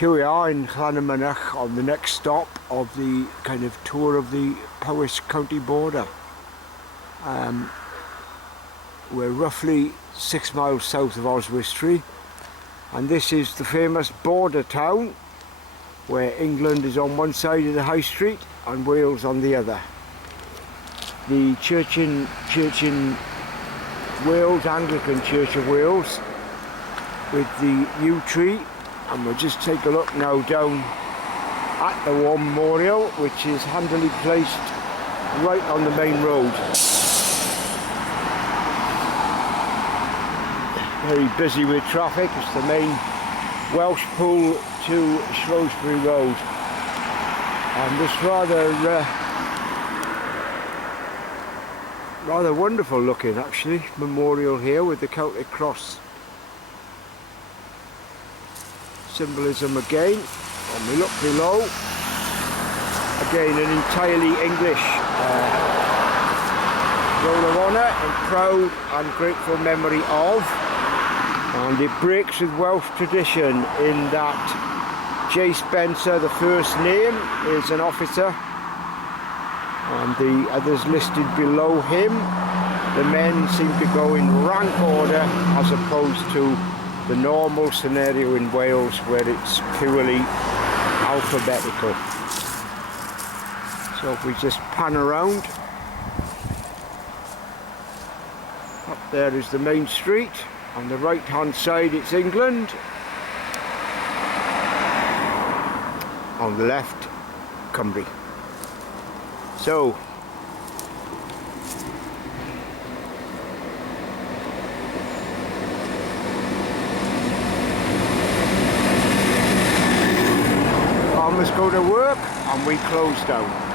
Here we are in Llanymynach on the next stop of the kind of tour of the Powys county border. We're roughly 6 miles south of Oswestry, and this is the famous border town where England is on one side of the high street and Wales on the other. The church in Wales, Anglican Church of Wales, with the yew tree. And we'll just take a look now down at the War Memorial, which is handily placed right on the main road. Very busy with traffic. It's the main Welsh pool to Shrewsbury Road. And this rather wonderful looking, actually, memorial here with the Celtic cross. Symbolism again. When we look below, again an entirely English roll of honour and proud and grateful memory of, and it breaks with Welsh tradition in that J. Spencer, the first name, is an officer, and the others listed below him, the men seem to go in rank order as opposed to the normal scenario in Wales where it's purely alphabetical. So if we just pan around, up there is the main street, on the right hand side it's England, on the left Cymru. So farmers go to work and we close down.